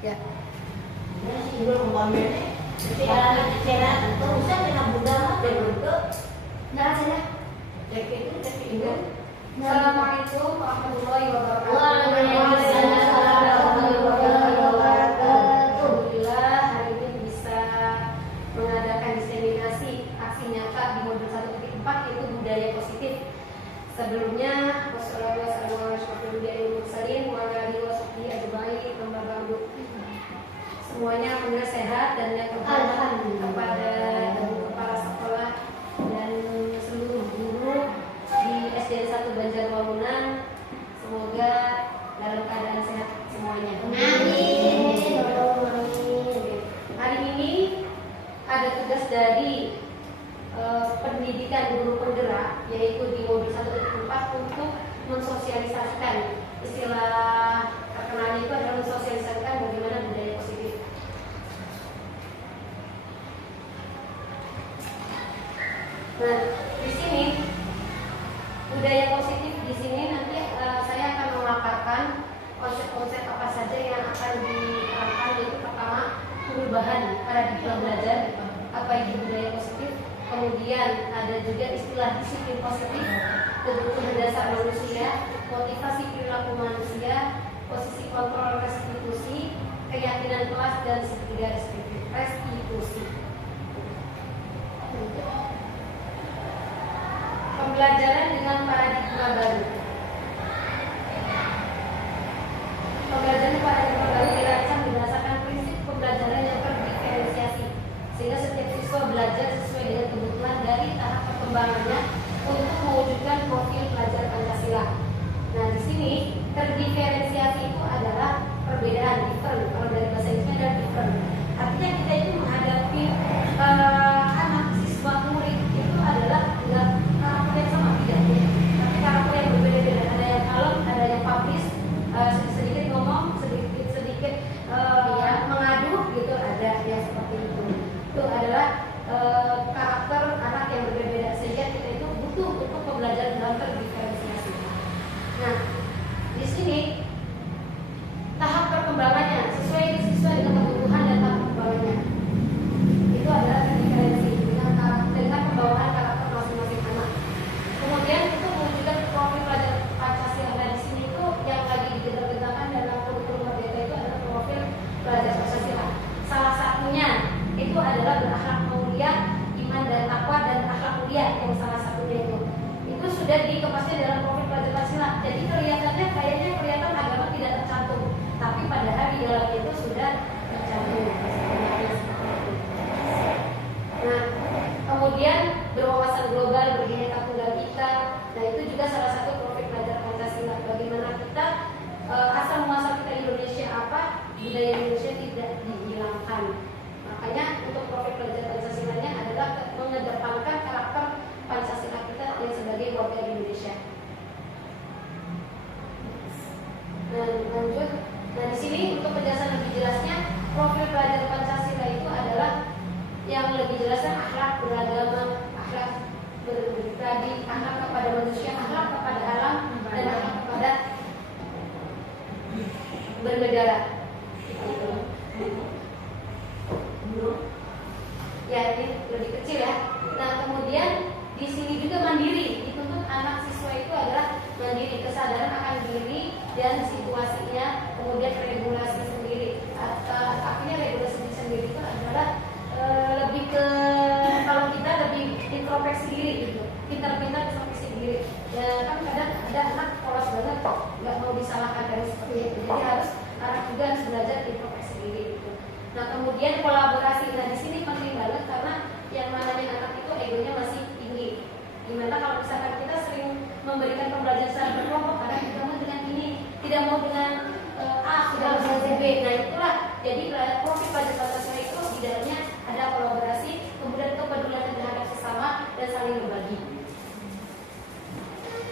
Ya. Ini sih dulu ngomongnya. Cina terusnya dengan budaya berbentuk. Nah, Cina. Jadi itu jadi itu. Assalamualaikum warahmatullahi wabarakatuh. Waalaikumsalam warahmatullahi wabarakatuh. Alhamdulillah hari ini bisa mengadakan diseminasi aksi nyata di modul 1.4 yaitu budaya positif. Sebelumnya semuanya benar sehat dan yang terhormat kepada kepala sekolah dan seluruh guru di SDN 1 Banjarwangunan, semoga dalam keadaan sehat semuanya. Amin. Hari ini ada tugas dari pendidikan guru penggerak yaitu di modul 1.4 untuk mensosialisasikan, istilah terkenalnya itu adalah mensosialisasikan bagaimana budaya positif. Nah, di sini budaya positif di sini nanti saya akan memaparkan konsep-konsep apa saja yang akan diterapkan, yaitu pertama perubahan paradigma belajar, apa itu budaya positif. Kemudian ada juga istilah disiplin positif, kebutuhan dasar manusia, motivasi perilaku manusia, posisi kontrol restitusi, keyakinan kelas dan segitiga restitusi. Pembelajaran dengan paradigma baru. Pembelajaran paradigma baru dirancang berdasarkan prinsip pembelajaran yang terdiferensiasi, sehingga setiap siswa belajar sesuai dengan kebutuhan dari tahap perkembangannya untuk mewujudkan profil pelajar Pancasila. Nah, di sini terdiferensiasi itu adalah perbedaan, different. Kalau dari bahasa Inggrisnya adalah different. Artinya kita itu menghadapi anak siswa murid itu adalah enggak karakter yang sama, tidak ya, tapi karakter yang berbeda-beda. Ada yang kalem, ada yang publish, sedikit ngomong, sedikit mengadu gitu, ada yang seperti itu. Itu adalah karakter anak yang berbeda-beda, sehingga kita itu butuh untuk pembelajaran dalam terdiferensiasi. Nah, di sini tahap perkembangannya sesuai dengan kebutuhan dan tahap perkembangannya. Itu adalah terdiferensi dengan pembawaan karakter masing-masing anak. Kemudian itu mewujudkan profil pelajar Pancasila. Nah, di sini itu yang lagi digentar-gentarkan dalam kurikulum Merdeka itu adalah profil pelajar Pancasila. Salah satunya itu adalah berakhlak mulia, iman dan takwa, dan akhlak mulia yang salah satunya itu sudah dikepasnya dalam profil pelajar Pancasila. Jadi kelihatannya kelihatan agama tidak tercantum, tapi padahal di dalamnya itu sudah tercantum. Nah, kemudian berwawasan global, berbhinneka tunggal ika. Nah, itu juga salah satu profil pelajar Pancasila. Bagaimana kita asal muasal kita Indonesia apa, budaya Indonesia tidak dihilangkan. Makanya untuk profil pelajar Pancasilanya adalah mengedepankan karakter Pancasila kita yang sebagai warga Indonesia. Nah, lanjut. Nah, di sini untuk penjelasan lebih jelasnya, profil pelajar Pancasila itu adalah yang lebih jelasnya akhlak beragama, akhlak berbudi, akhlak kepada manusia, akhlak kepada alam, dan akhlak kepada bernegara. Ya, ini lebih kecil ya. Nah, kemudian di sini juga mandiri. Dituntut anak siswa itu adalah mandiri, kesadaran akan diri dan situasinya, kemudian regulasi sendiri. Artinya regulasi sendiri itu adalah lebih ke, kalau kita lebih introspeksi diri gitu, pintar-pintar introspeksi diri. Ya, kan kadang ada anak polos banget, nggak mau disalahkan dari seperti itu. Jadi anak juga harus belajar introspeksi diri gitu. Nah, kemudian kolaborasi. Nah, di sini penting banget karena yang namanya anak itu egonya masih tinggi. Gimana kalau misalkan kita sering memberikan pembelajaran secara berkelompok, karena kita mau dengan ini, tidak mau dengan A, sudah harus dengan B. Nah, itulah jadi profil pelajar Pancasila itu di dalamnya ada kolaborasi, kemudian kepedulian terhadap sesama dan saling berbagi.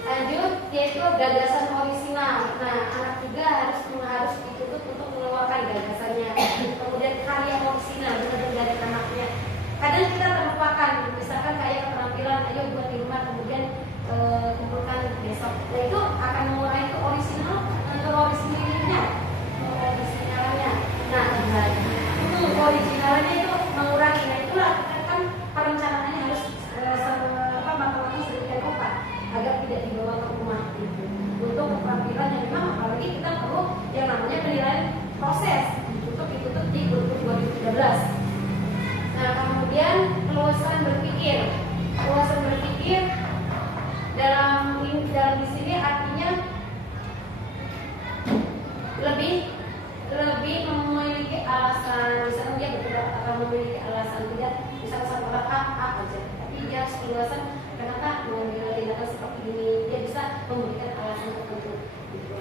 Lanjut, yaitu gagasan orisinal. Nah, anak juga harus dituntut untuk mengeluarkan gagasannya. Kemudian karya orisinal benar-benar dari anaknya. Kadang kita terlupakan, misalkan kayak keterampilan, ayo buat di rumah, kemudian kumpulkan besok. Nah, itu akan mengurangi ke orisinalnya, orisinalnya. Nah, keoriginalannya itu mengurangi. Nah itulah kan perencanaannya harus matang-matang sedemikian rupa agar tidak dibawa ke rumah gitu. Untuk keterampilan yang memang apalagi kita perlu yang namanya penilaian proses ditutup di 2013. Nah kemudian keluasan berpikir dalam di sini artinya lebih memiliki alasan. Misalnya dia betul akan memiliki alasan, tidak bisa satu orang A aja, tapi dia harus keluasan kenapa mengambil tindakan seperti ini, dia bisa memberikan alasan tertentu gitu.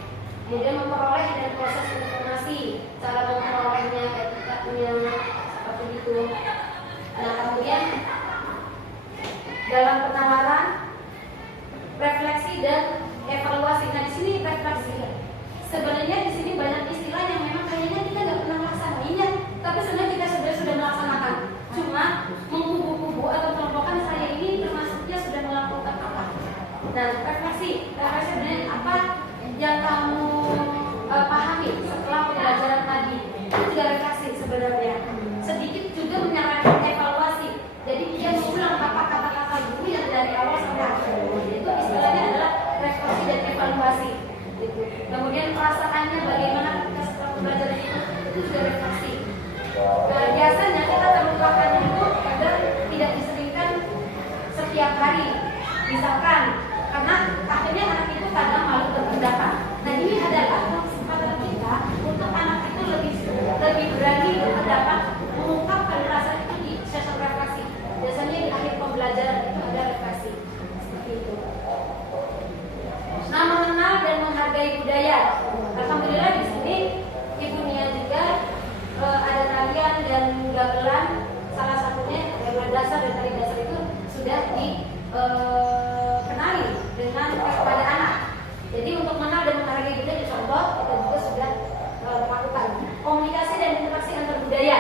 Kemudian memperoleh dan proses informasi, cara memperolehnya, etikanya seperti itu. Nah kemudian dalam penawaran, refleksi dan evaluasi. Nah di sini refleksi. Sebenarnya di sini banyak istilah yang memang kayaknya kita nggak pernah melaksanainnya, tapi sebenarnya kita sudah melaksanakan. Cuma mengkubu-kubu atau kelompokan saya ini termasuknya sudah melakukan apa? Dan refleksi sebenarnya apa yang kamu pahami setelah pembelajaran tadi? Itu juga refleksi sebenarnya. Sedikit juga menyarankan evaluasi. Jadi dia mengulang apa kata-kata guru yang dari awal sampai akhir. Itu istilahnya adalah refleksi dan evaluasi. Gitu. Kemudian perasaannya bagaimana ketika setelah pembelajaran itu juga refleksi. Nah, biasanya kita terlupakannya itu agar tidak diseringkan setiap hari. Misalkan karena akhirnya anak itu kadang malu berpendapat. Nah ini adalah kesempatan kita untuk anak itu lebih berani berpendapat, mengungkapkan perasaan itu di sesi refleksi. Biasanya di akhir pembelajaran itu ada refleksi seperti itu. Nah, mengenal dan menghargai budaya. Alhamdulillah di sini Ibu Nia juga ada tarian dan gamelan. Salah satunya gamelan dasar dan tari dasar itu sudah dikenali dengan kepada anak. Jadi untuk mengenal dan menghargai budaya, contoh kita juga sudah melakukan komunikasi dan interaksi antar budaya.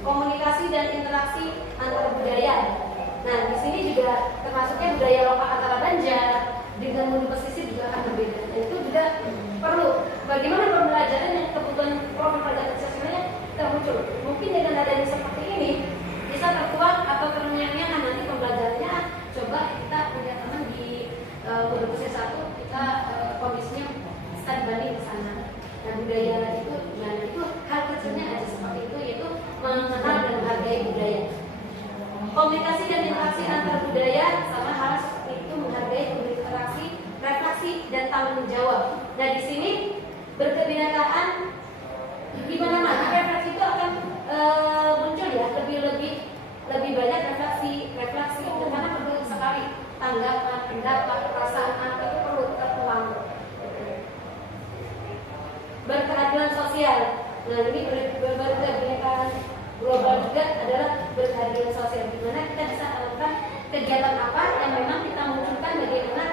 Komunikasi dan interaksi antar budaya. Nah, di sini juga termasuknya budaya lokal antara Banjar dengan mundi pesisir juga akan berbeda. Dan itu juga perlu. Bagaimana pembelajaran yang kebutuhan profil pelajaran sebenarnya termuncul. Mungkin dengan adanya seperti ini bisa terkuat atau ternyang-nyang nanti pembelajarannya. Coba kita punya teman di mundi pesisir 1 kita kondisinya kita dibanding ke sana. Nah budaya itu, nah itu hal kecilnya aja seperti itu, yaitu mengenal dan menghargai budaya. Komunikasi dan interaksi antar budaya sama hal seperti itu, menghargai interaksi, refleksi dan tanggung jawab. Nah di sini berkebinekaan di mana-mana refleksi itu akan muncul ya, lebih banyak refleksi karena perlu sekali tanggapan, pendapat, perasaan itu perlu tertuang. Berkeadilan sosial. Nah ini berkebinekaan global juga adalah berkeadilan sosial, di mana kita bisa melakukan kegiatan apa yang memang kita munculkan bagaimana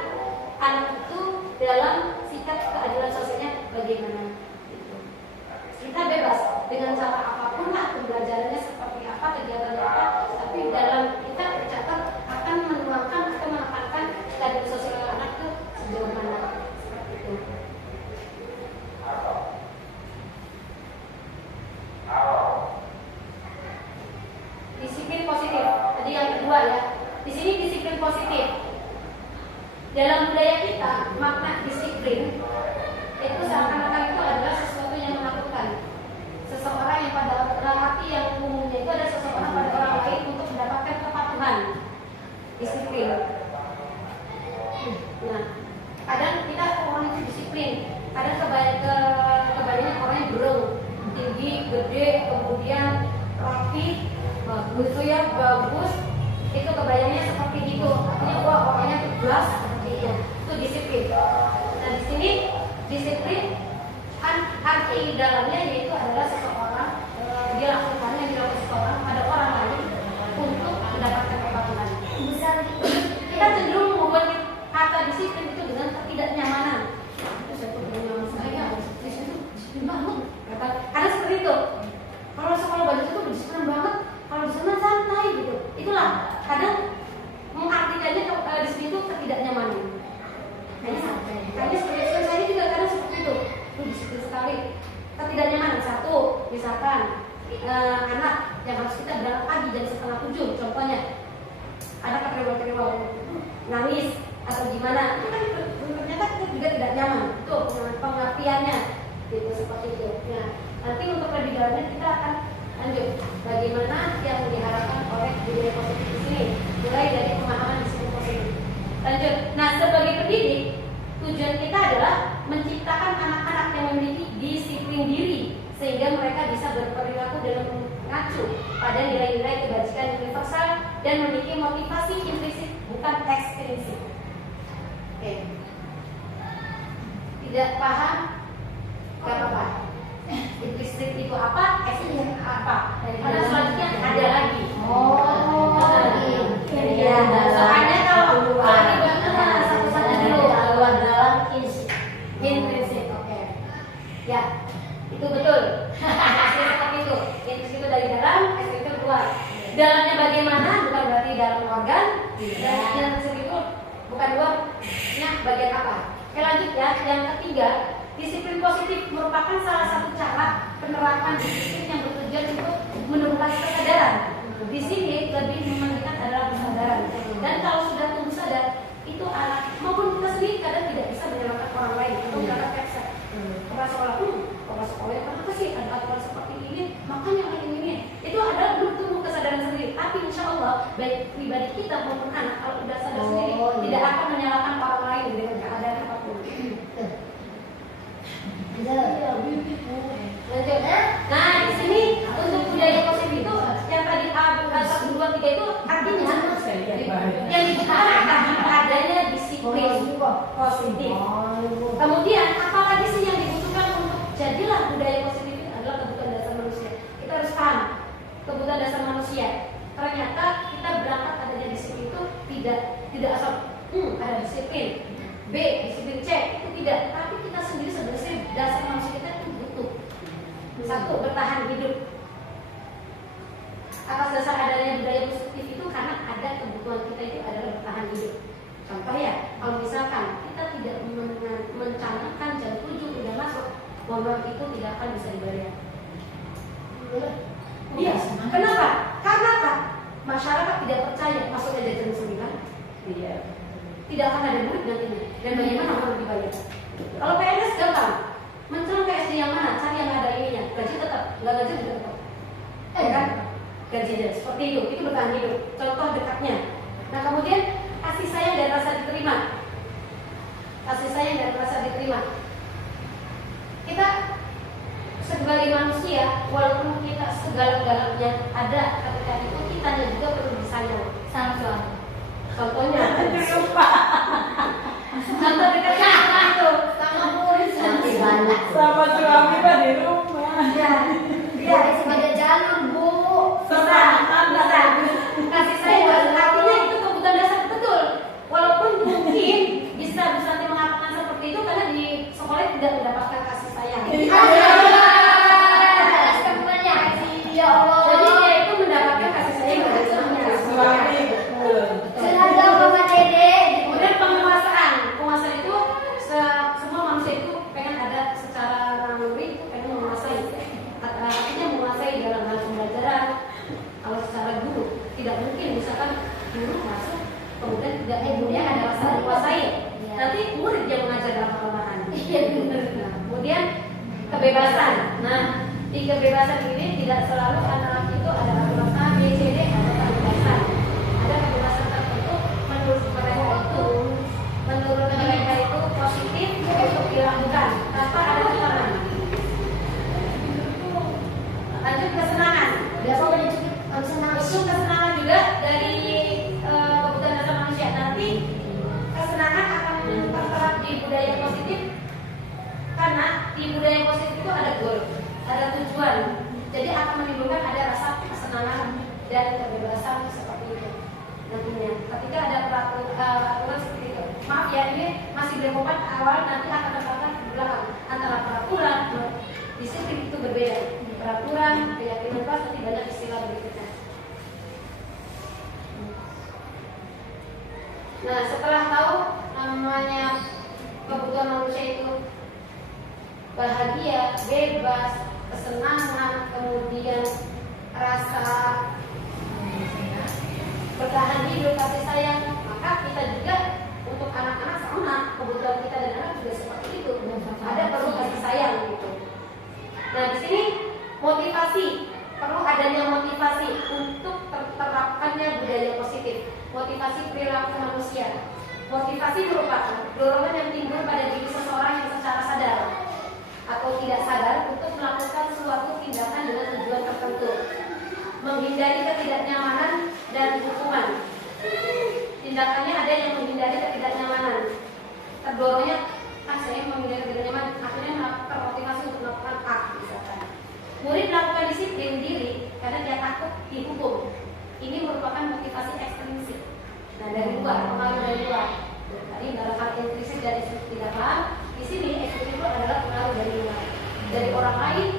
anak itu dalam sikap keadilan sosialnya bagaimana. Kita bebas dengan cara apapun lah, pembelajarannya seperti apa, kegiatannya apa, tapi dalam kita tercatat akan menuangkan atau menekankan keadilan sosial anak itu sejauh mana, seperti itu. Disiplin positif. Tadi yang kedua ya. Di sini disiplin positif. Dalam budaya kita, makna disiplin itu seakan-akan itu adalah sesuatu yang menakutkan. Seseorang yang pada arti yang umumnya itu ada seseorang pada orang lain untuk mendapatkan kepatuhan. Disiplin. Nah, kadang kita orang itu disiplin. Kadang kebanyakan orang yang bereng, tinggi, gede, kemudian rapi, bagus ya, bagus. Itu kebayangnya seperti itu. Artinya wah orangnya tegas seperti itu. Itu disiplin. Nah di sini disiplin arti dalamnya yaitu adalah seseorang dia lakukan yang dilakukan seseorang pada orang lain untuk mendapatkan kepatuhan. Kita cenderung membuat kata disiplin itu dengan ketidaknyamanan. Itu saya punya saya disiplin banget. Karena seperti itu. Kalau sekolah baju itu disiplin banget, kalau di sana santai gitu. Itulah kadang mengartikannya di sini itu ketidaknyamanan. Kayaknya seperti itu. Saya juga kadang seperti itu. Disiplin sekali. Ketidaknyamanan satu, misalkan anak yang harus kita berangkat pagi jam 6:30 contohnya, ada ketrewel-trewel nangis atau gimana, itu kan ternyata kita juga tidak nyaman. Tuh pengertiannya gitu, seperti itu. Nah, nanti untuk lebih dalamnya kita akan lanjut bagaimana yang diharapkan oleh budaya positif di sini, mulai dari pemahaman disiplin positif. Lanjut. Nah, sebagai pendidik, tujuan kita adalah menciptakan anak-anak yang memiliki disiplin diri sehingga mereka bisa berperilaku dalam mengacu pada nilai-nilai kebajikan universal dan memiliki motivasi implisit bukan eksplisit. Oke. Tidak paham? Gak apa-apa. Implisit itu apa? Eksplisit apa? Karena selanjutnya ada lagi. Iya. Soalnya kalau dibahas satu-satu dulu. Luar dalam Implisit. Oke. Ya. Itu betul. Seperti itu. Implisit itu dari dalam, eksplisit itu keluar. Dalamnya bagaimana? Bukan berarti dalam organ. Dan yang itu bukan luarnya bagian apa. Oke, lanjut ya. Yang ketiga, disiplin positif merupakan salah satu cara penerapan disiplin yang bertujuan untuk menumbuhkan kesadaran. Di sini lebih mementingkan adalah kesadaran. Dan kalau sudah tumbuh sadar, itu anak maupun kita sendiri kadang tidak bisa menyalahkan orang lain atau berangkat kepsa. Orang sekolah sekolah kenapa sih ada aturan seperti ini? Makanya ini. Itu adalah belum tumbuh kesadaran sendiri. Tapi insya Allah baik pribadi kita maupun anak kalau sudah sadar sendiri tidak akan menyalahkan orang lain dengan keadaan apapun. Lanjut. Nah, di sini untuk budaya positif itu yang tadi A 1, 2, 3 itu artinya yang dibutuhkan adanya disiplin positif. Kemudian apalagi sih yang dibutuhkan untuk jadilah budaya positif itu adalah kebutuhan dasar manusia. Kita harus paham kebutuhan dasar manusia. Ternyata kita berangkat adanya disiplin itu tidak asal ada disiplin B, disiplin C itu tidak, tapi kita sendiri sebenarnya dasar manusia kita itu butuh. Satu, bertahan hidup. Atas dasar adanya budaya positif itu karena ada kebutuhan kita itu adalah bertahan hidup. Contoh ya, kalau misalkan kita tidak mencanangkan jam 7 udah masuk, honor itu tidak akan bisa dibayar. Iya, kenapa? Karena apa? Masyarakat tidak percaya masuk aja jam 9. Iya. Tidak akan ada murid nantinya. Dan bagaimana honor dibayar? Kalau PNS gampang, mencari PSD yang mana? Cari yang ada ininya. Gaji tetap, nggak gaji juga tetap. Kan? Gajinya seperti itu bertahan hidup. Contoh dekatnya. Nah kemudian kasih sayang dan rasa diterima. Kasih sayang dan rasa diterima. Kita sebagai manusia, walaupun kita segala-galanya ada ketika itu, kita juga perlu disayang sama suami. Contohnya, contoh dekatnya apa itu? sama murid banyak. Sama suami mah di rumah. Ya, sebagai jalur bu. Bisa. Kasih sayang artinya itu kebutuhan dasar betul. Walaupun mungkin bisa nanti mengatakan seperti itu karena di sekolah tidak mendapatkan kasih sayang. Ya Allah. Jadi dia itu mendapatkan kasih sayang dari suaminya. Seragam Mama Dede. Kemudian penguasaan itu semua manusia itu pengen ada secara naluri itu pengen menguasai. Artinya menguasai dalam hal pembelajaran. Kalau secara guru tidak mungkin misalkan guru masuk kemudian tidak gurunya ada rasa menguasai. Nanti murid yang mengajar dalam kelemahan. Nah, kemudian kebebasan. Nah, di kebebasan ini tidak selalu anak itu ada aturan A, B, C, D atau kebebasan. Ada kebebasan tertentu menurut mereka itu positif untuk dilakukan tanpa ada tekanan. Lanjut kesenangan. Itu kesenangan juga dari kebutuhan dasar manusia. Nanti kesenangan akan terterap di budaya positif karena di budaya positif itu ada goal, ada tujuan. Jadi akan menimbulkan ada rasa kesenangan dan kebebasan seperti itu. Nantinya ketika ada peraturan seperti itu, maaf ya ini masih belepotan awal, nanti akan terpakat di belakang antara peraturan disiplin itu berbeda. Peraturan, keyakinan kelas nanti banyak istilah berikutnya. Nah, setelah tahu namanya kebutuhan manusia itu bahagia, bebas, kesenangan, kemudian Motivasi, perlu adanya motivasi untuk terapkannya budaya positif. Motivasi perilaku manusia. Motivasi merupakan dorongan yang timbul pada diri seseorang yang secara sadar atau tidak sadar untuk melakukan suatu tindakan dengan tujuan tertentu, menghindari ketidaknyamanan dan hukuman. Tindakannya ada yang menghindari ketidaknyamanan, terdorongnya saya menghindari ketidaknyamanan, akhirnya termotivasi untuk melakukan A misalkan. Murid melakukan disiplin diri karena dia takut dihukum. Ini merupakan motivasi ekstrinsik. Nah, dari luar, pengaruh dari luar. Tadi dalam hal intrinsik dan ekstrinsik tidak paham. Di sini ekstrinsik itu adalah pengaruh dari luar, dari orang lain,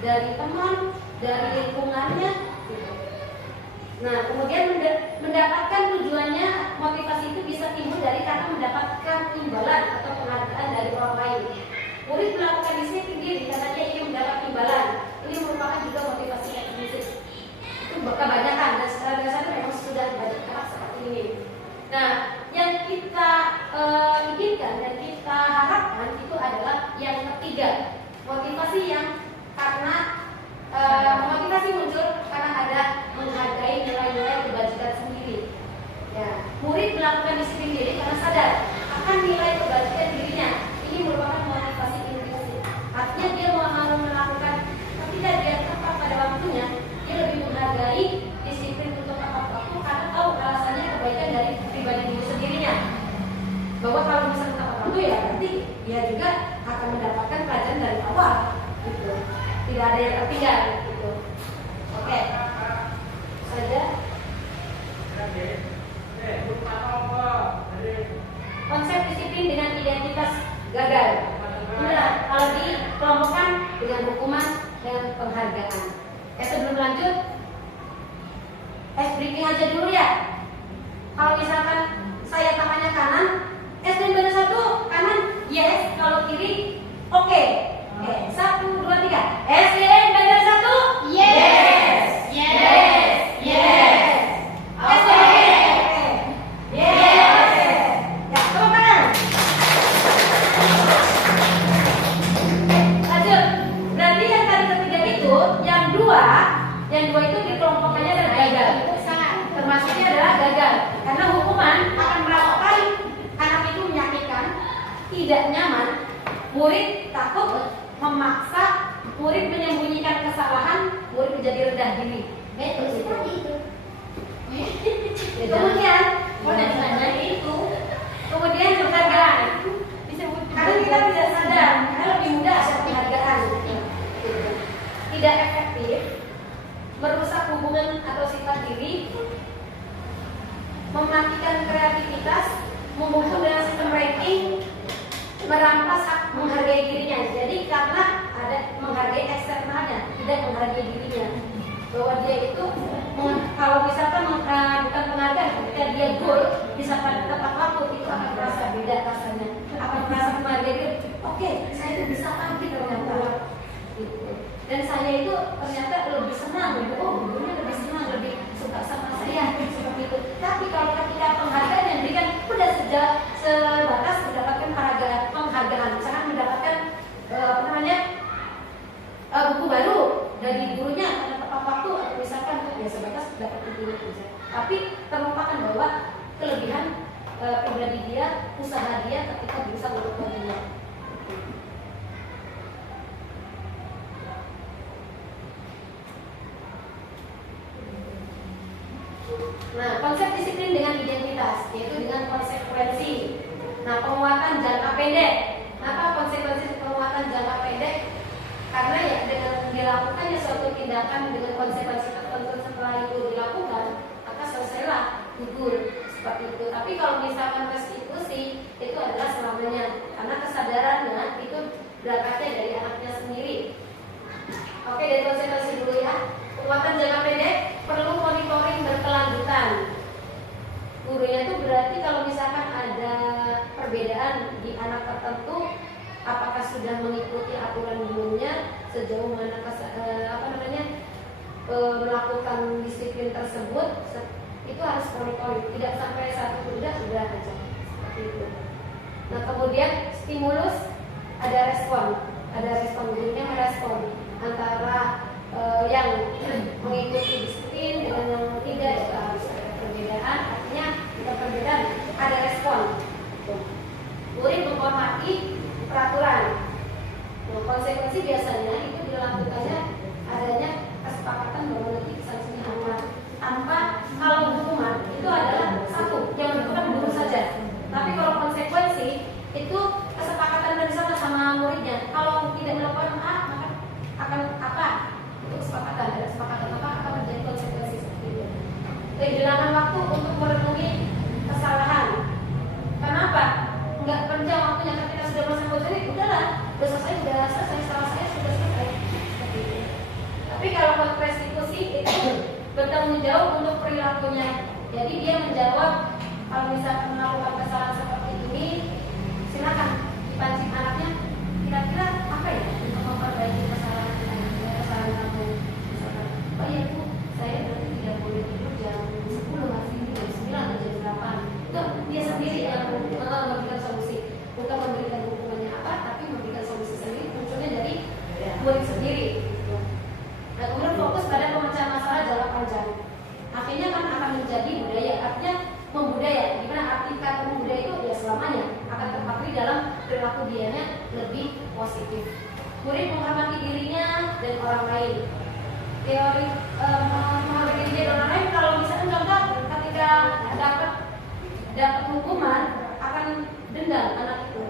dari teman, dari lingkungannya. Nah, kemudian mendapatkan tujuannya, motivasi itu bisa timbul dari karena mendapatkan imbalan atau penghargaan dari orang lain. Murid melakukan disiplin diri karena dia ingin mendapat imbalan. Ini merupakan juga motivasi ekstrinsik. Itu kebanyakan dan secara dasar memang sudah banyak kelas seperti ini. Nah, yang kita inginkan dan kita harapkan itu adalah yang ketiga, motivasi yang karena motivasi muncul karena ada menghargai nilai-nilai kebajikan sendiri. Ya, murid melakukan disiplin diri karena sadar akan nilai kebajikan dirinya. Ini merupakan motivasi intrinsik. Artinya dia mau melakukan ketika dia tepat pada waktunya, dia lebih menghargai disiplin untuk tepat waktu karena tahu alasannya kebaikan dari pribadi diri sendirinya. Bahwa kalau misalnya tepat waktu ya berarti dia juga akan mendapatkan pelajaran dari awal. Gitu. Tidak ada yang tertinggal. Gitu. Oke. Saja. Konsep disiplin dengan identitas gagal. Inilah kalau dikelompokkan dengan hukuman dan penghargaan. Sebelum lanjut, briefing aja dulu ya. Kalau misalkan saya tangannya kanan, SDM benar satu kanan, yes. Kalau kiri, oke. Oke, 1, 2, 3. SDM benar satu, yes. Yes. Yes. SDM. Yes. Ya, tepuk tangan. Lanjut. Berarti yang tadi ketiga itu, yang dua itu dikelompokkannya adalah gagal. Termasuknya adalah gagal. Karena hukuman akan merasakan anak itu menyakitkan, tidak nyaman, murid takut, memaksa, murid menyembunyikan kesalahan, murid menjadi rendah diri. Betul seperti itu. Kemudian, kemudian penghargaan. Karena kita tidak sadar, karena lebih mudah ada penghargaan. Tidak efektif, merusak hubungan atau sifat diri, mematikan kreativitas, memukul dengan sistem ranking, merampas hak menghargai dirinya. Jadi karena ada menghargai eksternalnya, tidak menghargai dirinya. Bahwa dia itu kalau misalkan bukan penghargaan, ketika dia goal bisa pada tepat waktu, itu akan merasa beda rasanya, akan merasa menghargai diri. Oke, saya itu bisa lagi ternyata. Dan saya itu ternyata lebih senang, gurunya lebih senang, lebih suka sama saya seperti itu. Tapi kalau ketika penghargaan yang diberikan udah sebatas mendapatkan penghargaan, misalkan mendapatkan buku baru dari gurunya pada tepat waktu, atau misalkan ya sebatas dapat buku saja. Tapi terlupakan bahwa kelebihan pribadi dia, usaha dia ketika berusaha untuk dunia. Nah, konsep disiplin dengan identitas, yaitu dengan konsekuensi. Nah, penguatan jangka pendek. Apa konsekuensi penguatan jangka pendek? Karena ya dengan dilakukannya suatu tindakan dengan konsekuensi tertentu, setelah itu dilakukan, maka selesailah gugur seperti itu. Tapi kalau misalkan restitusi, itu adalah selamanya, karena kesadarannya itu berangkatnya dari anaknya sendiri. Oke, dari konsekuensi dulu ya. Penguatan jangka pendek perlu monitoring berkelanjutan. Gurunya itu berarti kalau misalkan ada perbedaan di anak tertentu, apakah sudah mengikuti aturan gurunya, sejauh mana melakukan disiplin tersebut, itu harus monitoring. Tidak sampai satu sudah aja seperti itu. Nah, kemudian stimulus, ada respon gurunya merespon antara yang mengikuti disiplin dengan yang tidak juga harus ada perbedaan. Artinya kita perbedaan ada respon. Murid menghormati peraturan. Konsekuensi biasanya itu dilakukannya adanya kesepakatan bahwa nanti sanksinya apa. Tanpa kalau hukuman itu adalah satu yang menentukan guru saja. Tapi kalau konsekuensi itu kesepakatan bersama sama muridnya. Kalau tidak melakukan A maka akan apa? Itu kesepakatan. Ada kesepakatan apa akan menjadi konsekuensi seperti itu. Kehilangan waktu untuk merenungi kesalahan. Kenapa? Enggak kerja waktunya ketika sudah masa jadi udahlah, dosa saya sudah selesai, salah saya sudah selesai. Seperti itu. Tapi kalau restitusi itu bertanggung jawab untuk perilakunya. Jadi dia menjawab kalau misalkan melakukan kesalahan seperti ini, silakan dipancing anaknya. Kira-kira apa ya untuk memperbaiki kesalahan kamu? Misalkan, oh iya Bu, saya berarti tidak boleh tidur jam 10 hari ini, jam 9 atau jam 8. Itu dia sendiri yang memberikan solusi, bukan memberikan hukumannya apa, tapi memberikan solusi sendiri. Munculnya dari murid sendiri. Nah, kemudian fokus pada pemecahan masalah jangka panjang. Akhirnya kan akan menjadi budaya. Artinya membudaya. Gimana arti kata membudaya itu? Ya selamanya akan terpatri dalam perilaku dianya lebih positif. Murid menghormati dirinya dan orang lain. Teori menghormati diri dan orang lain. Kalau misalnya contoh ketika dapat hukuman akan dendam anak itu.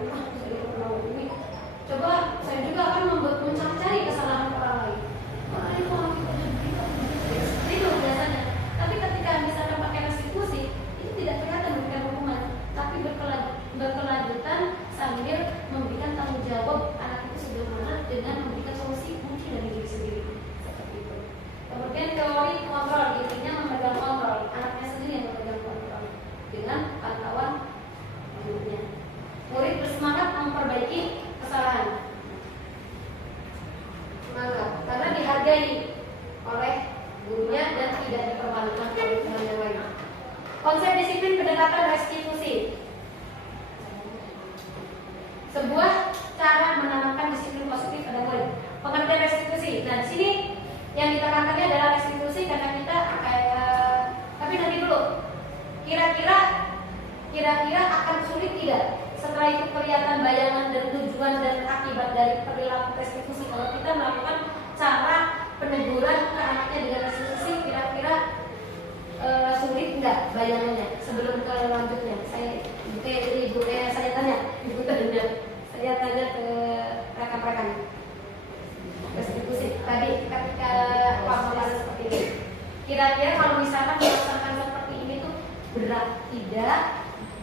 Coba saya juga akan mencari kesalahan orang lain. Itu biasanya. Tapi ketika misalkan pakai restitusi, itu tidak kelihatan memberikan hukuman, tapi berkelanjutan sambil memberikan tanggung jawab anak itu sederhana dengan memberikan solusi mungkin dari diri sendiri. Seperti itu. Kemudian teori kontrol, intinya memegang kontrol, anaknya sendiri yang memegang kontrol dengan pantauan gurunya. Murid bersemangat memperbaiki kesalahan. Semangat karena dihargai oleh gurunya dan tidak dipermalukan oleh teman yang lain. Konsep disiplin pendekatan restitusi, sebuah cara menanamkan disiplin positif pada murid. Pengertian restitusi. Nah, di sini yang ditekankannya adalah restitusi karena kita tapi nanti dulu. Kira-kira akan sulit tidak setelah itu kelihatan bayangan dan tujuan dan akibat dari perilaku restitusi. Kalau kita melakukan cara peneguran ke anaknya dengan restitusi, kira-kira sulit enggak bayangannya sebelum ke lanjutnya? Saya tanya ke rekan-rekan restitusi tadi ketika pemahaman seperti ini. Kira-kira kalau misalkan melaksanakan seperti ini tuh berat tidak,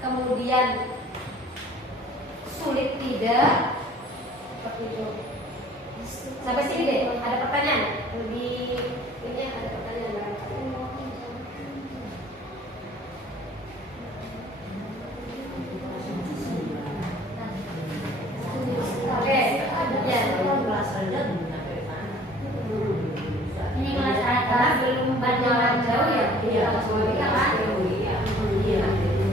kemudian sulit tidak, seperti itu. Sampai sini deh, ada pertanyaan? Lebih ini ada pertanyaan barangkali. Oke, ya. Ini kelas atas belum banyak jauh ya? Iya, kan?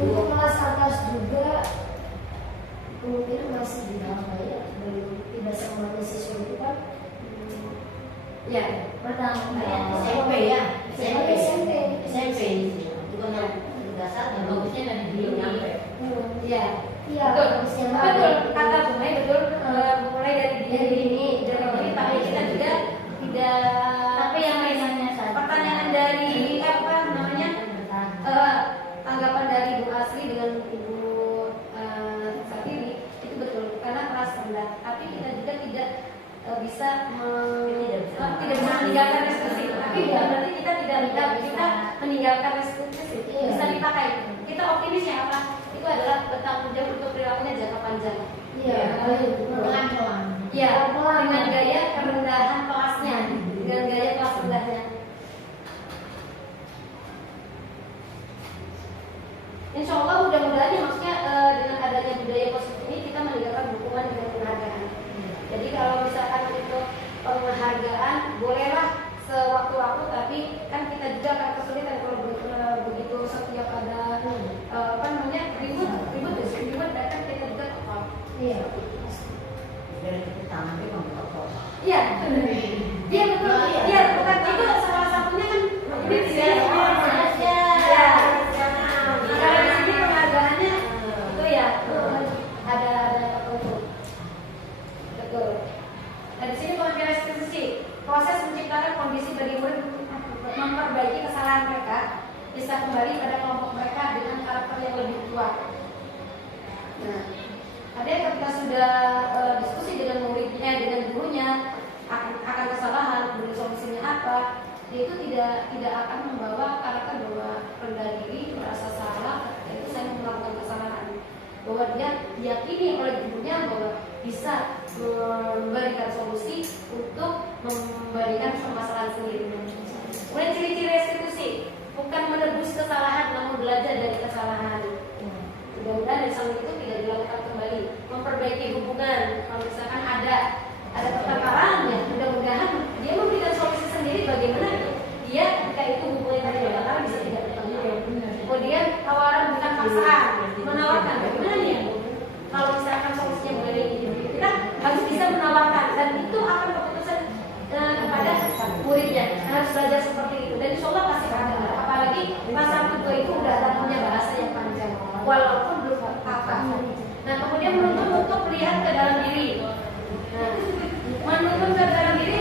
Untuk kelas atas juga kemungkinan masih di bawah ya, belum tidak semuanya siswa itu kan. Ya, Pertama SMP ya, SMP itu kan yang dasar yang bagusnya dari diri nyampe. ya. Iya, Betul, bagusnya betul. Kata Bu Mai betul. Mulai dari diri ini, tapi kita juga tidak. Tapi yang lainnya pertanyaan dari apa namanya? Tanggapan dari Bu Asri dengan Ibu Satiri itu betul karena kelas rendah. Tapi kita juga tidak bisa meninggalkan restitusi. Tapi bukan berarti kita meninggalkan restitusi. Bisa dipakai. Kita optimisnya apa? Itu adalah bertanggung jawab untuk perilakunya jangka panjang. Iya, Pelan-pelan. Ya, dengan gaya kerendahan kelasnya, dengan gaya kelas rendahnya. Insya Allah mudah-mudahan ya, maksudnya dengan adanya budaya positif ini kita meninggalkan hukuman dengan penghargaan. Jadi kalau misalkan itu penghargaan bolehlah sewaktu-waktu, tapi kan kita juga akan kesulitan kalau begitu setiap ada ribut datang kita juga kepal. Iya. Dari tangan dia Iya, betul. Iya, bukan kondisi bagi murid untuk memperbaiki kesalahan mereka, bisa kembali pada kelompok mereka dengan karakter yang lebih kuat. Nah, ada yang ketika sudah diskusi dengan muridnya, dengan gurunya akan kesalahan, kemudian solusinya apa, dia itu tidak akan membawa karakter bahwa rendah diri, merasa salah, itu saya melakukan kesalahan. Bahwa dia diyakini oleh gurunya bahwa bisa memberikan solusi untuk memberikan permasalahan sendiri. Kemudian ciri-ciri restitusi, bukan menebus kesalahan, namun belajar dari kesalahan. Mudah-mudahan dari salah itu tidak dilakukan kembali. Memperbaiki hubungan, kalau misalkan ada pertengkaran, ya mudah-mudahan dia memberikan solusi sendiri bagaimana dia ketika itu hubungan dari pertengkaran bisa tidak bertanggung. Kemudian tawaran bukan paksaan, menawarkan bagaimana ya kalau misalkan solusinya begini, kita harus bisa menawarkan, dan itu akan keputusan kepada muridnya, harus belajar seperti itu, dan insya Allah pasti ada. Apalagi masa kedua itu udah punya bahasa yang panjang walaupun belum apa. Nah, kemudian menuntut untuk melihat ke dalam diri. Nah, menuntut ke dalam diri,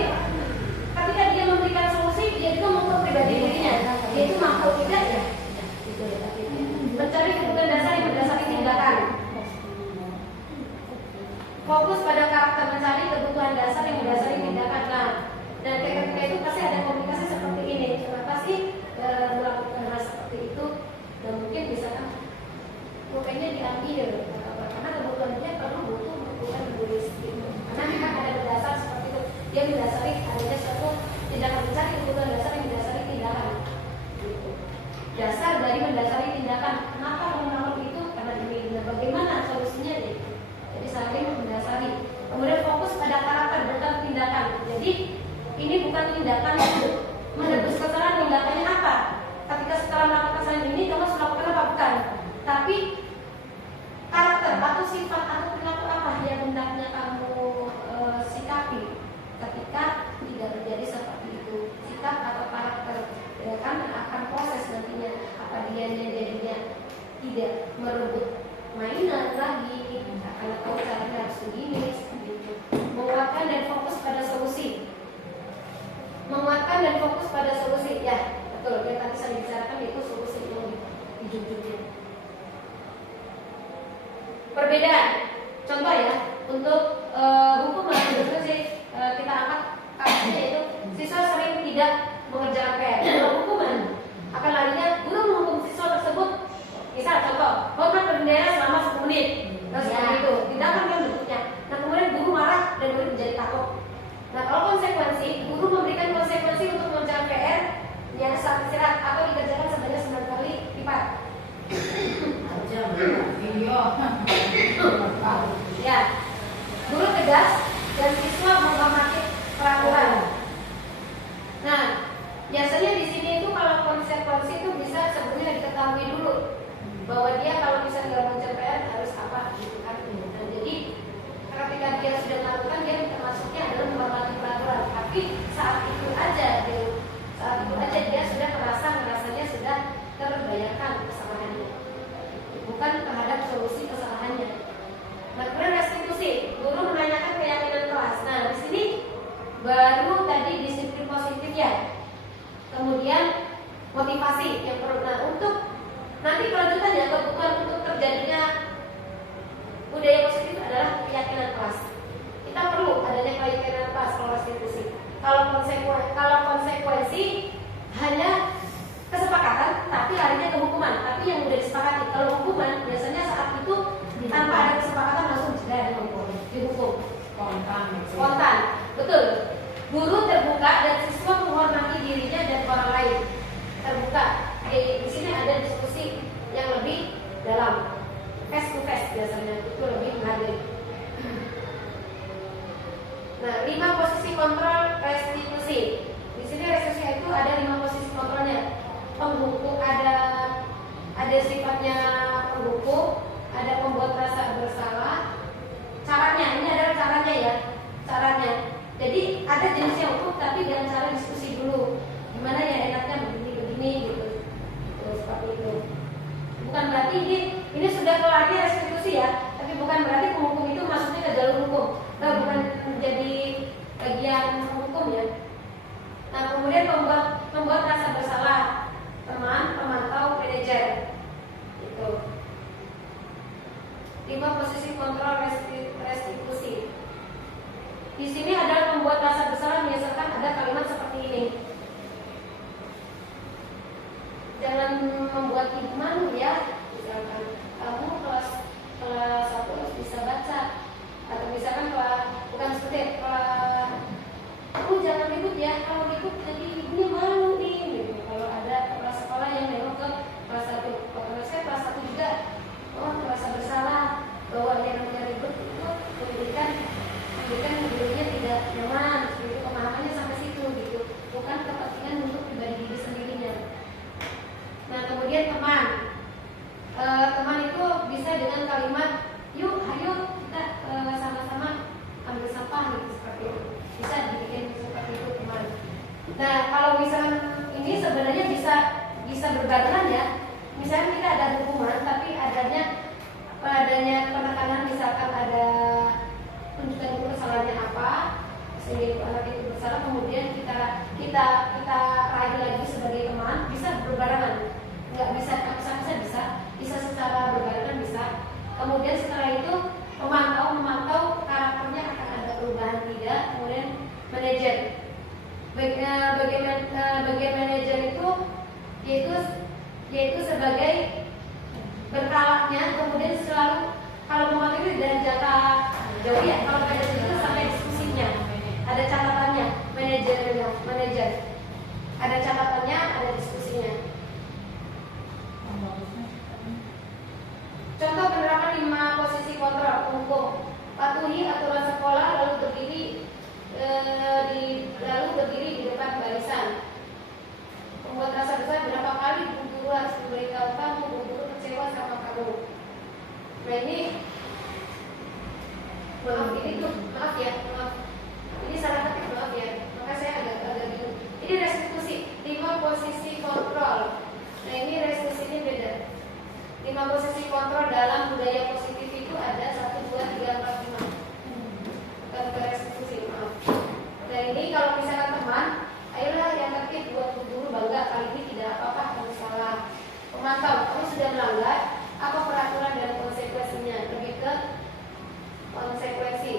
ketika dia memberikan solusi, dia juga mengukur pribadi dirinya, dia itu mampu tidak ya. Mencari kebutuhan dasar yang berdasarkan tindakan. Fokus pada karakter, mencari kebutuhan dasar yang berdasarkan tindakan. Nah, dan ketika itu pasti ada komunikasi seperti ini. Kenapa sih melakukan hal seperti itu? Dan mungkin misalkan kayaknya diambil karena kebutuhannya perlu butuh kebutuhan egoistik. Karena memang ada berdasar seperti itu. Dia mendasari adanya suatu tindakan, mencari kebutuhan dasar yang mendasari tindakan. Dasar dari mendasari tindakan. Kenapa melakukan itu? Karena ini. Nah, bagaimana solusinya deh? Jadi saling mendasari. Kemudian fokus pada karakter bukan tindakan. Jadi ini bukan tindakan menebus kesalahan. Tindakannya apa? Ketika setelah melakukan kesalahan ini kamu harus melakukan apa? Bukan. Tapi karakter atau sifat atau perilaku apa yang hendaknya kamu sikapi ketika tidak terjadi seperti itu. Sikap atau karakter kan akan proses nantinya. Apa dia jadinya tidak merebut mainan lagi, karena tahu caranya harus begini, seperti itu. Menguatkan dan fokus pada solusi. Menguatkan dan fokus pada solusi, ya betul. Yang tadi saya bicarakan itu solusi yang dijunjungnya. Perbedaan, contoh ya, untuk hukuman itu sih kita angkat kasusnya yaitu siswa sering tidak mengerjakan PR. Kalau hukuman akan larinya guru menghukum siswa tersebut. Misal contoh, hormat berbendera selama 10 menit. Nah, seperti itu. Tindakan kan bentuknya. Nah, kemudian guru marah dan murid menjadi takut. Nah, kalau konsekuensi, guru memberikan konsekuensi untuk mengerjakan PR yang saat istirahat atau dikerjakan sebanyak 9 kali lipat. Ya, guru tegas dan siswa menghormati peraturan. Nah, biasanya di sini itu kalau konsekuensi itu bisa sebenarnya diketahui dulu bahwa dia kalau bisa nggak mengerjakan PR harus apa gitu kan. Nah, jadi ketika dia sudah melakukan, dia termasuknya adalah menghormati peraturan. Tapi saat itu aja dia sudah ngerasanya sudah terbayarkan kesalahannya, bukan terhadap solusi kesalahannya. Nah, kemudian restitusi, guru menanyakan keyakinan kelas. Nah, di sini baru tadi disiplin positif ya. Kemudian motivasi yang perlu. Nah, untuk nanti kelanjutannya kebutuhan untuk terjadinya budaya positif adalah keyakinan kelas. Kita perlu adanya keyakinan kelas kalau restitusi. Kalau konsekuensi hanya kesepakatan, tapi larinya ke hukuman. Tapi yang udah disepakati. Kalau hukuman biasanya saat itu tanpa ada kesepakatan langsung dihukum. Spontan. Betul. Guru terbuka dan siswa menghormati dirinya dan orang lain. Terbuka. Di sini ada diskusi yang lebih dalam. Face to face biasanya itu lebih menghargai. Nah, 5 posisi kontrol restitusi. Di sini restitusi itu ada 5 posisi kontrolnya. Penghukum ada sifatnya penghukum, ada pembuat rasa bersalah. Caranya, ini adalah caranya ya. Caranya. Jadi ada jenisnya hukum tapi dengan cara diskusi dulu. Gimana ya enaknya begini gitu. Seperti itu. Bukan berarti ini sudah kelarnya restitusi ya, tapi bukan berarti penghukum itu maksudnya ke jalur hukum. Bukan menjadi bagian hukum ya. Nah, kemudian Nah, kalau misalnya ini sebenarnya bisa berbarengan ya. Misalnya kita ada hukuman, tapi adanya penekanan, misalkan ada tuntutan itu kesalahannya apa, sehingga itu anak itu bersalah, kemudian kita raih lagi sebagai teman, bisa berbarengan. Nggak bisa bisa secara berbarengan bisa. Kemudian setelah itu memantau karakternya akan ada perubahan tidak. Kemudian manajer, bagian manajer itu yaitu sebagai berkalanya, kemudian selalu kalau memantau itu dari jangka jauh ya, kalau ada itu sampai diskusinya, ada catatannya, manajer ada catatannya, ada diskusinya. Contoh penerapan 5 posisi kontrol hukum: patuhi aturan sekolah, lalu berdiri di depan barisan. Membuat rasa besar, berapa kali Bu Guru harus memberitahu kamu, Bu Guru kecewa sama kamu. Nah ini maaf ya, ini salah ketik, maaf ya, maka saya agak bingung. Ini restitusi 5 posisi kontrol. Nah ini restitusinya beda. 5 posisi kontrol dalam budaya positif itu ada 1, 2, 3, 4, 5. Bukan ke restitusi, maaf. Nah ini kalau misalkan teman, ayolah yang tertib buat Bu Guru bangga, kali ini tidak apa-apa kamu salah. Pemantau, kamu sudah melanggar, apa peraturan dan konsekuensinya? Lebih ke konsekuensi.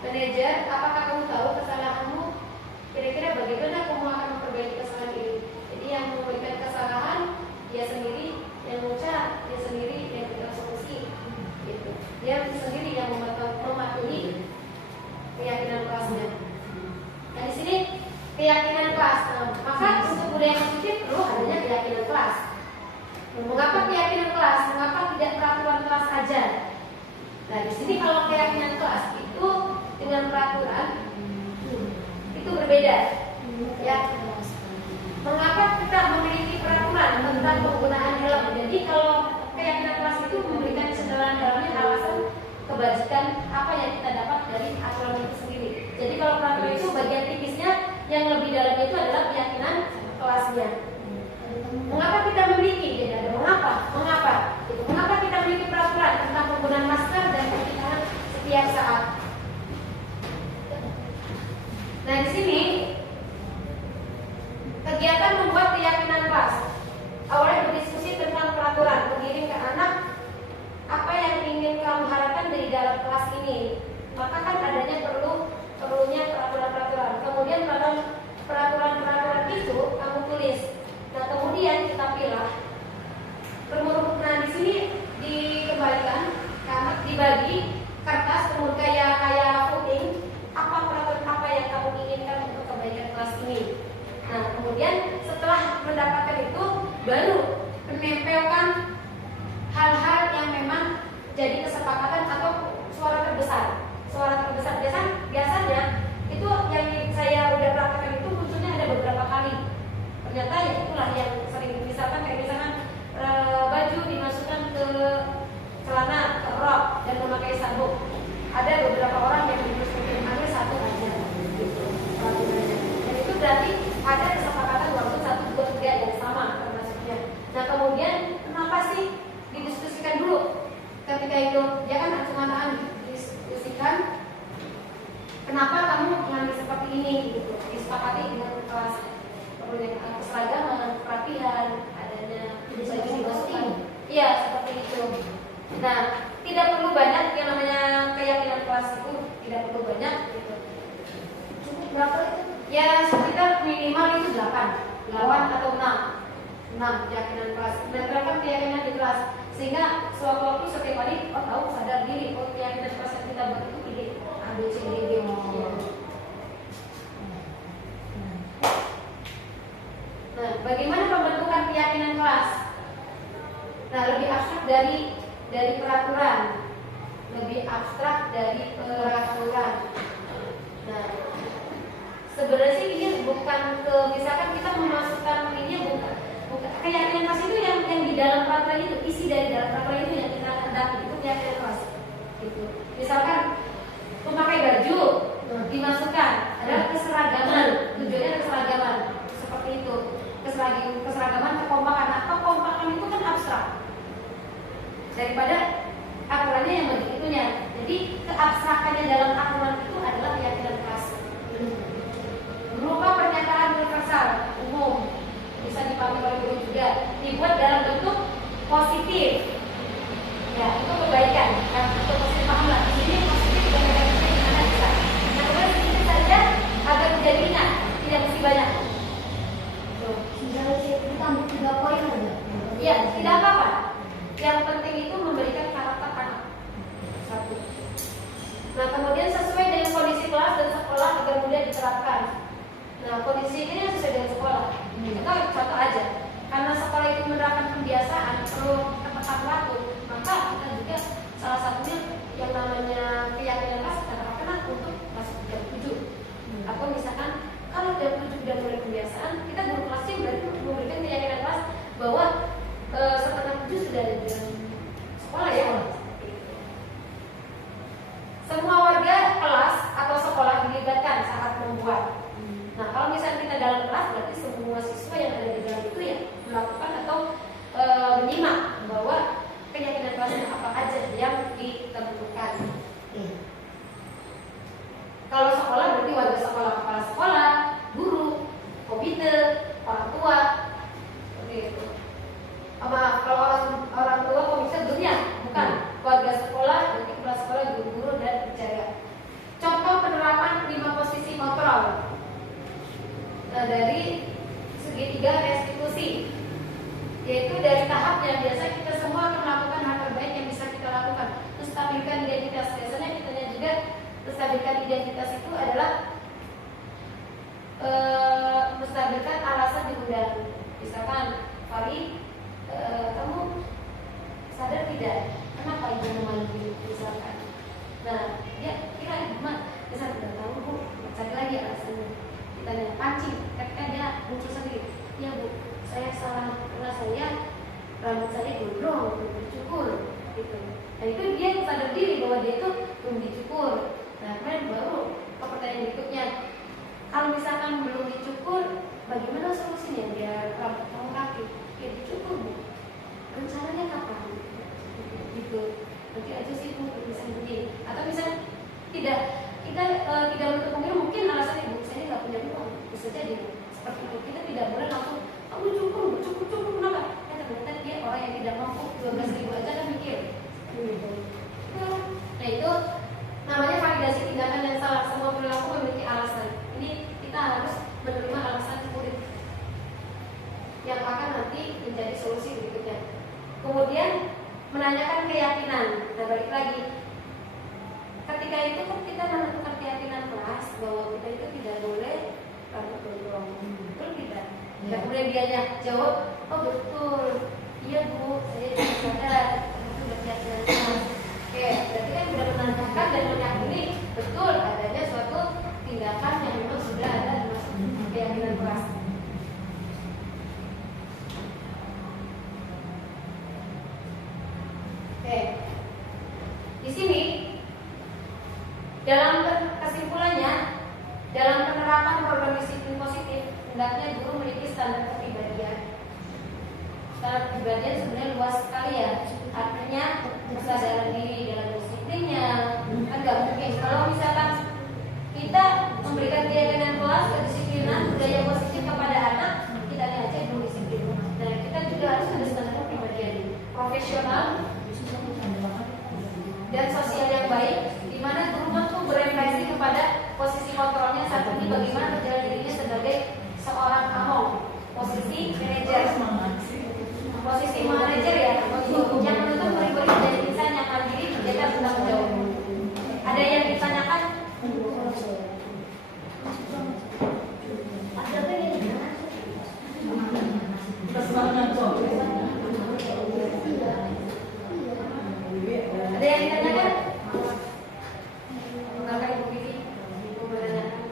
Manajer, apakah kamu tahu kesalahanmu? Kira-kira bagaimana kamu akan memperbaiki kesalahan ini? Jadi yang memberikan kesalahan dia sendiri, yang mengucap dia sendiri, yang memberikan solusi, gitu. Dia sendiri yang mematuhi keyakinan kelasnya. Nah di sini keyakinan kelas. Nah, maka untuk budaya positif perlu adanya keyakinan kelas. Mengapa keyakinan kelas? Mengapa tidak peraturan kelas aja? Nah di sini kalau keyakinan kelas itu dengan peraturan itu berbeda. Ya. Mengapa kita memiliki peraturan tentang penggunaan helm? Jadi kalau keyakinan kelas itu memberikan dalamnya alasan kebajikan apa yang kita dapat dari aturan itu sendiri. Jadi kalau peraturan itu bagian tipisnya, yang lebih dalam itu adalah keyakinan kelasnya. Mengapa kita memiliki? Jadi mengapa kita memiliki peraturan tentang penggunaan masker dan cuci tangan setiap saat? Nah di sini kegiatan membuat keyakinan kelas. Awalnya berdiskusi tentang peraturan, mengirim ke anak apa yang ingin kamu harapkan dari dalam kelas ini. Maka kan adanya perlunya peraturan-peraturan. Kemudian peraturan-peraturan itu kamu tulis. Nah kemudian kita pilih. Nah di sini dikembalikan, dibagi kertas, kemudian kayak voting. Apa peraturan apa yang kamu inginkan untuk kebaikan kelas ini? Nah kemudian setelah mendapatkan itu baru menempelkan hal-hal yang memang jadi kesepakatan atau suara terbesar. Biasanya itu yang saya udah praktekkan itu munculnya ada beberapa kali. Ternyata ya itulah yang sering misalkan baju dimasukkan ke celana, ke rok dan memakai sabuk. Ada beberapa orang yang didiskusikan hanya satu aja gitu. Dan itu berarti ada kesepakatan waktu 1, 2, 3 yang sama termasuknya. Nah kemudian kenapa sih didiskusikan dulu? Ketika itu dia kan cuma didiskusikan kenapa kamu mengambil seperti ini gitu. Disepakati dengan kelas, kemudian keseragaman, kerapihan, adanya baju dimasukkan. Iya seperti itu. Nah tidak perlu banyak yang namanya keyakinan kelas itu, tidak perlu banyak gitu. Cukup berapa itu? Ya sekitar minimal itu 8 atau 6 keyakinan kelas. Menerapkan keyakinan di kelas sehingga sewaktu-waktu setiap hari tahu sadar diri keyakinan kelas yang kita buat itu ini A, B, C, D, E, F. Nah, bagaimana pembentukan keyakinan kelas? Nah, lebih abstrak dari peraturan. Nah, sebenarnya sih ini bukan misalkan kita memasukkan ini bukan keyakinan kelas itu yang di dalam peraturan itu, isi dari dalam peraturan itu yang kita kendaki itu keyakinan kelas. Gitu. Misalkan memakai baju dimasukkan adalah keseragaman, tujuannya keseragaman. dibuat dalam bentuk positif. Ya, itu kebaikan. Kan untuk positif paham lah. Di sini positif dan negatifnya gimana bisa. Nah, kemudian sedikit saja agar menjadi ingat, tidak mesti banyak. Tuh. Misalnya kita 3 poin aja. Ya, tidak apa-apa. Yang penting itu memberikan karakter anak. Satu. Nah, kemudian sesuai dengan kondisi kelas dan sekolah agar mudah diterapkan. Nah, kondisi ini sesuai dengan sekolah. Kita contoh aja. Karena sekolah itu menerapkan kebiasaan perlu tepat waktu, maka kita juga salah satunya yang namanya keyakinan kelas kita terapkan untuk masuk jam 7. Atau misalkan kalau jam 7 sudah mulai kebiasaan, kita guru kelasnya berarti memberikan keyakinan kelas bahwa setengah 7 sudah ada di dalam sekolah ya. Semua warga kelas atau sekolah dilibatkan saat membuat. Nah, kalau misalnya kita dalam kelas, berarti semua siswa yang ada di dalam itu ya melakukan atau menyimak bahwa keyakinan kelasnya apa aja yang ditentukan. Kalau sekolah berarti warga sekolah, kepala sekolah, guru, komite, orang tua, seperti itu. Kalau orang tua komite gurunya, bukan warga sekolah, berarti kepala sekolah, guru-guru dan penjaga. Contoh penerapan 5 posisi kontrol. Nah, dari segitiga restitusi, yaitu dari tahap yang biasa kita semua akan melakukan hal terbaik yang bisa kita lakukan. Menstabilkan identitas. Biasanya kitanya juga menstabilkan identitas itu adalah menstabilkan alasan diundang. Misalkan, Fari, kamu sadar tidak kenapa ibu memanggil misalkan? Nah, dia kira ibu mah, saya tidak tahu bu, cari lagi alasannya. Ditanya pancing, ketika dia muncul sendiri, ya bu, saya salah karena saya rambut saya gondrong, belum dicukur, gitu. Nah itu dia sadar diri bahwa dia itu belum dicukur. Nah kemudian baru ke pertanyaan berikutnya, kalau misalkan belum dicukur, bagaimana solusinya biar rambut kamu rapi? Ya dicukur bu. Rencananya kapan? Gitu. Nanti aja sih bu, bisa begini. Atau misalnya tidak, kita tidak untuk pemilu, mungkin alasan ibu saya nggak punya uang, bisa jadi seperti itu. Kita tidak boleh langsung kamu cukur kenapa? Ya ternyata dia orang yang tidak mampu 12.000 aja kan mikir. Nah itu namanya validasi tindakan yang salah. Semua perilaku memiliki alasan. Ini kita harus menerima alasan murid yang akan nanti menjadi solusi berikutnya. Kemudian menanyakan keyakinan. Nah balik lagi, ketika itu kan kita menentukan keyakinan kelas bahwa kita itu tidak boleh rambut gondrong, betul tidak? Dan kemudian dia jawab, oh betul, iya bu, saya tidak sadar, itu sudah keyakinan kelas. Oke, berarti kan sudah menandakan dan meyakini betul adanya suatu tindakan yang memang sudah ada termasuk keyakinan kelas. Oke, di sini dalam kesimpulannya, dalam penerapan program disiplin positif, hendaknya guru memiliki standar kepribadian. Standar kepribadian sebenarnya luas sekali ya. Artinya kesadaran diri dalam disiplinnya. Kan nggak mungkin kalau misalkan kita memberikan keyakinan kelas, kedisiplinan, budaya positif kepada anak, kita aja belum disiplin. Nah kita juga harus ada standar kepribadian profesional dan sosial yang baik, di mana guru mampu berefleksi kepada posisi kontrolnya saat ini, bagaimana berjalan dirinya sebagai seorang among, posisi manajer ya, yang menuntut murid-murid menjadi insan yang mandiri, menjaga bertanggung jawab. Ada yang ditanyakan? Ada yang ditanyakan? Mengangkat Ibu Vivi, Ibu menanyakan.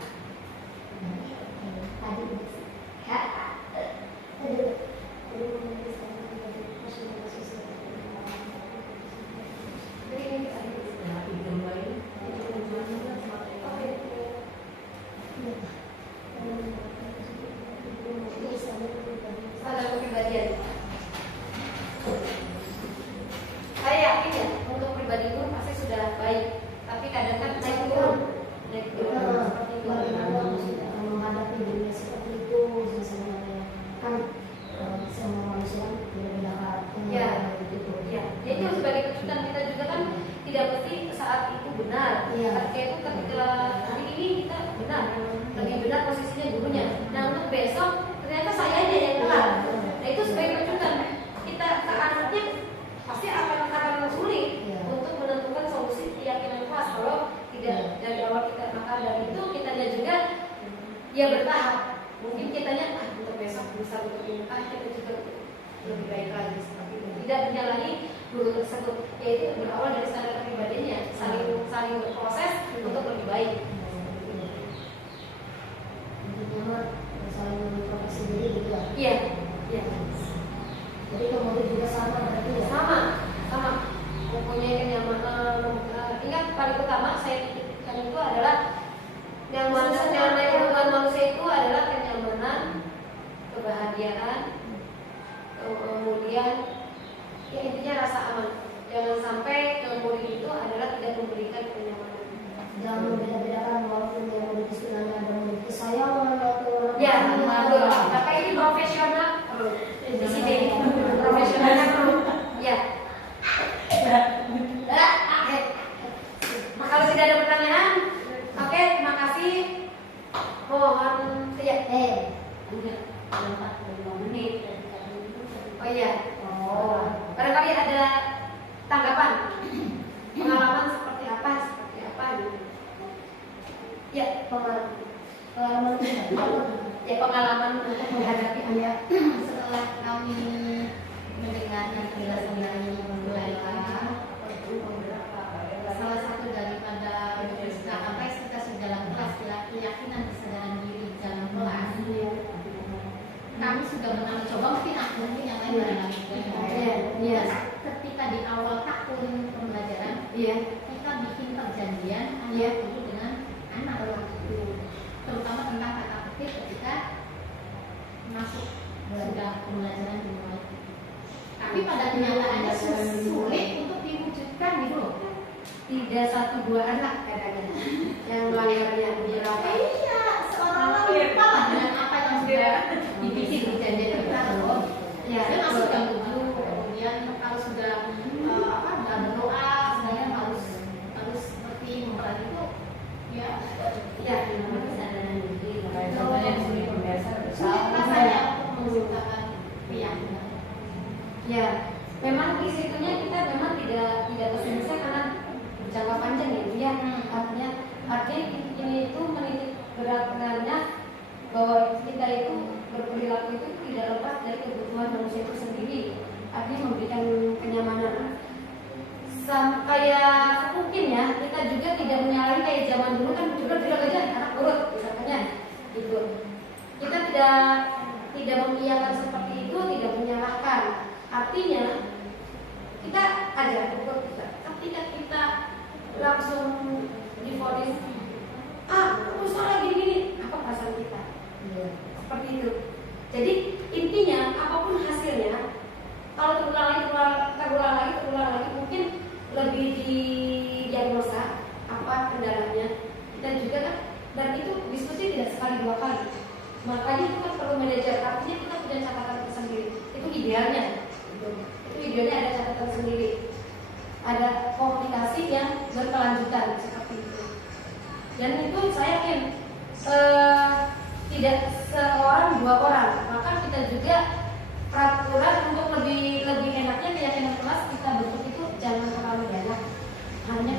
Standar kepribadian. Saya yakin ya untuk pribadi guru pasti sudah baik, tapi kadang kan naik turun seperti itu. Menghadapi dunia seperti itu, misalnya kan semua manusia bisa berkomunikasi, kita juga lebih baik lagi seperti itu. Tidak menyalahi guru tersebut, yaitu berawal dari standar pribadinya, saling berproses untuk lebih baik. Intinya saling memproteksi diri gitu ya. Iya, iya. Jadi kemudian juga sama berarti ya. Sama. Mempunyai kenyamanan. Ingat paling utama saya titipkan itu adalah yang hubungan manusia itu adalah kenyamanan, kebahagiaan, kemudian ya intinya rasa aman. Jangan sampai yang murid itu adalah tidak memberikan kenyamanan. Jangan membeda-bedakan walaupun yang murid istilahnya ada murid kesayangan atau orang Ya, betul. Maka ini profesional perlu. Di sini profesionalnya perlu. Ya. Kalau tidak ada pertanyaan, oke, terima kasih. Mohon ya. Udah 45 menit. Oh iya. Barangkali ada tanggapan, pengalaman seperti apa gitu. Ya, pengalaman ya pengalaman untuk menghadapi Anda. Setelah kami mendengar yang penjelasan dari Bu Laila, salah satu daripada apa yang kita sudah lakukan istilah keyakinan kesadaran diri di dalam kelas, kami sudah mencoba, mungkin yang lain mengalami juga. Ketika di awal tahun pembelajaran, kita bikin perjanjian anak guru dengan anak, terutama tentang kata petik ketika masuk sudah pembelajaran dimulai. Tapi pada kenyataannya sulit untuk diwujudkan gitu loh. Tidak 1-2 anak kadang-kadang yang melanggarnya berapa. Iya, seolah-olah lupa lah dengan apa yang sudah dibikin perjanjian kita loh. Ya, Dia masuk jam 7, kemudian kalau sudah sudah berdoa, sebenarnya harus seperti memperhati itu, ya. ya, namanya kesadaran diri. Contohnya sulit membiasa Sulit rasanya untuk menciptakan keyakinan. Ya, memang di situnya kita memang tidak pesimisnya karena jangka panjang gitu ya. Artinya ini itu menitik beratnya bahwa kita itu berperilaku itu tidak lepas dari kebutuhan manusia itu sendiri. Artinya memberikan kenyamanan. Kayak mungkin ya kita juga tidak menyalahi kayak zaman dulu kan juga aja anak urut misalnya gitu. Kita tidak mengiyakan seperti itu, tidak menyalahkan. Artinya kita ada urut kita. Ketika kita langsung divonis, kamu salah gini, apa perasaan kita? Seperti itu. Jadi intinya apapun hasilnya, kalau terulang lagi, mungkin lebih didiagnosa apa kendalanya. Kita juga kan, dan itu diskusi tidak sekali 2 kali. Makanya itu kan perlu manajer. Artinya kita punya catatan tersendiri. Itu idealnya. Itu idealnya ada catatan sendiri. Ada komunikasi yang berkelanjutan seperti itu. Dan itu saya yakin tidak seorang 2 orang. Maka kita juga peraturan untuk lebih enaknya keyakinan kelas kita bentuk itu jangan terlalu banyak. Hanya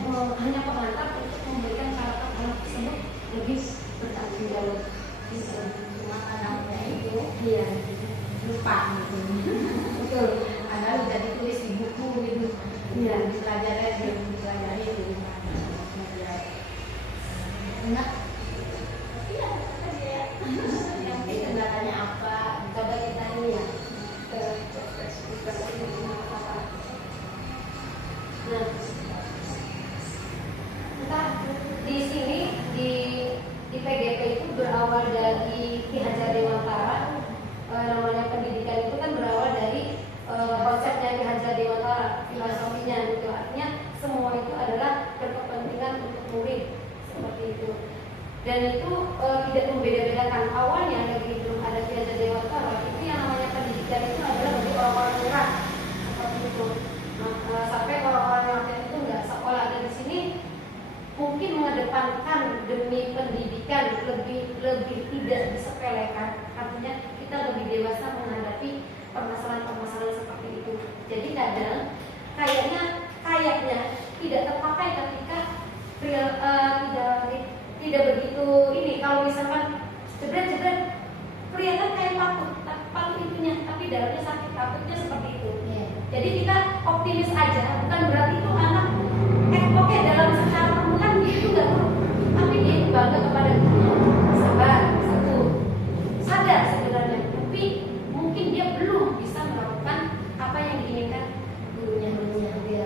pengantar untuk memberikan karakter anak tersebut lebih bertanggung jawab. Cuma anaknya itu Iya, lupa gitu. betul. Padahal udah ditulis di buku gitu. Iya. Dipelajari itu. Enak. Iya, ya. Yang kendalanya apa? Coba kita ini ya. Nah, kita di sini di PGP itu berawal dari Ki Hajar Dewantara. Namanya pendidikan itu kan berawal dari konsepnya Ki Hajar Dewantara, filosofinya gitu. Artinya semua itu adalah berkepentingan untuk murid seperti itu. Dan itu tidak membeda-bedakan. Awalnya lagi belum ada Ki Hajar Dewantara, itu yang namanya pendidikan itu adalah bagi orang-orang murah seperti itu. Sampai orang-orang yang itu nggak sekolah dari sini mungkin mengedepankan demi pendidikan lebih tidak disepelekan. Artinya kita lebih dewasa menghadapi permasalahan-permasalahan seperti itu. Jadi kadang kayaknya tidak terpakai ketika tidak begitu ini. Kalau misalkan jebret kelihatan kayak patut, tapi dalamnya sakit, takutnya seperti itu. Iya. Jadi kita optimis aja, bukan berarti itu anak oke dalam secara permulaan dia itu nggak tahu, tapi dia itu bangga kepada gurunya, sabar, satu, sadar sebenarnya, tapi mungkin dia belum bisa melakukan apa yang diinginkan gurunya. Iya.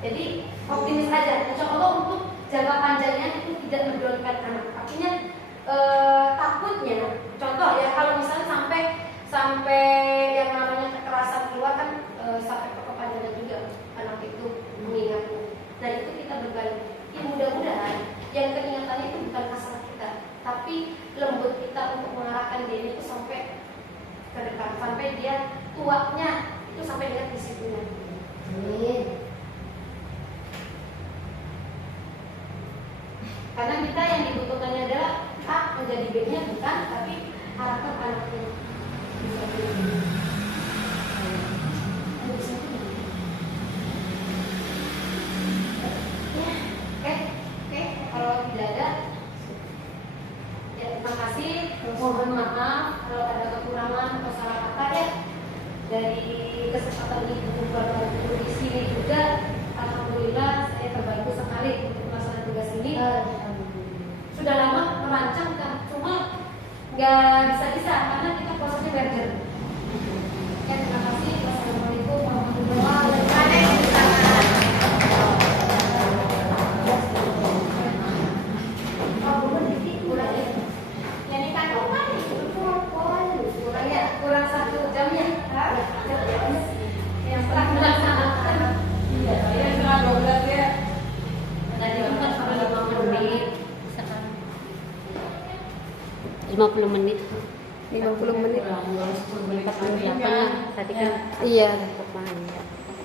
Jadi optimis aja, insya Allah untuk jangka panjangnya itu tidak mendolkan anak. Artinya takutnya, contoh ya kalau misalnya sampai yang namanya kekerasan keluar kan sampai ke kepanjangan juga anak itu mengingatku. Nah itu kita berbalik. Ya mudah-mudahan yang keingatannya itu bukan kasar kita, tapi lembut kita untuk mengarahkan dia itu sampai ke depan, sampai dia tuanya itu sampai dengan disiplinnya. Amin. Karena kita yang dibutuhkannya adalah A menjadi B-nya bukan, tapi harapan anaknya bisa begini. Ya, oke, kalau tidak ada, ya terima kasih. Mohon maaf kalau ada kekurangan atau salah kata ya. Dari kesempatan ini berkumpul di sini juga, alhamdulillah saya terbantu sekali untuk melaksanakan tugas ini. Sudah lama merancang kan, cuma nggak bisa karena kita prosesnya merger. Ya, terima kasih. Wassalamualaikum warahmatullahi wabarakatuh. Kurang ya? Yang di kantong kan kurang ya, kurang 1 jamnya. Yang setelah melaksanakan. Iya, setengah 12 ya. Tadi kan sampai 50 menit. 50 menit 50 menit. 48 tadi kan Iya. kemarin ya.